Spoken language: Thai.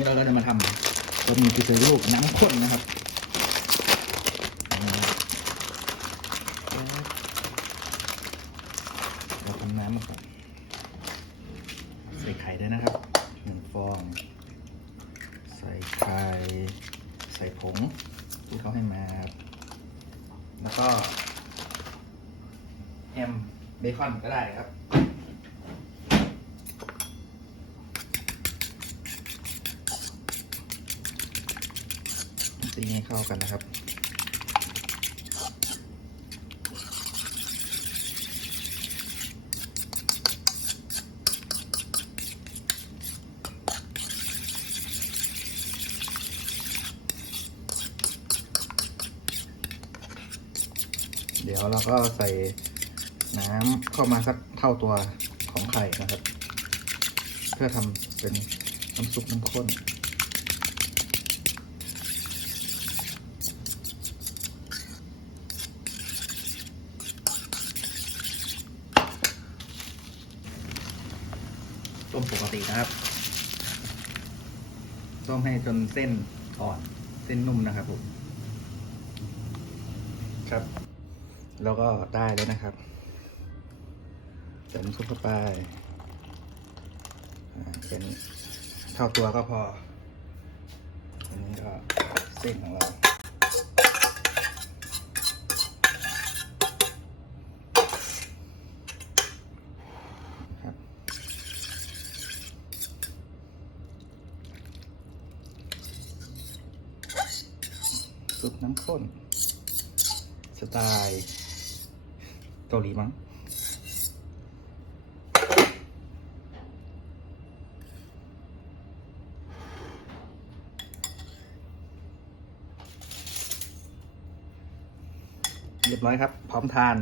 นี่เราจะมาทำบะหมี่กึ่งสำเร็จรูปน้ำข้นนะครับเราทำน้ำมาก่อนใส่ไข่ด้วยนะครับหนึ่งฟอง ใส่ไข่ใส่ผงที่เขาให้มาแล้วก็แฮมเบคอนก็ได้ครับ ตีให้เข้ากันนะครับ เดี๋ยวเราก็ใส่น้ำเข้ามาสักเท่าตัวของไข่นะครับ เพื่อทำเป็นน้ำซุปน้ำข้น ต้มปกตินะครับ ต้มให้จนเส้นอ่อน เส้นนุ่มนะครับผม ครับ แล้วก็ได้แล้วนะครับเติมซุปเข้าไปอ่าเป็นเท่าตัวก็พออันนี้ก็เส้นของเรา ซุปน้ำข้น สไตล์เกาหลีมั้งเรียบร้อยครับ พร้อมทาน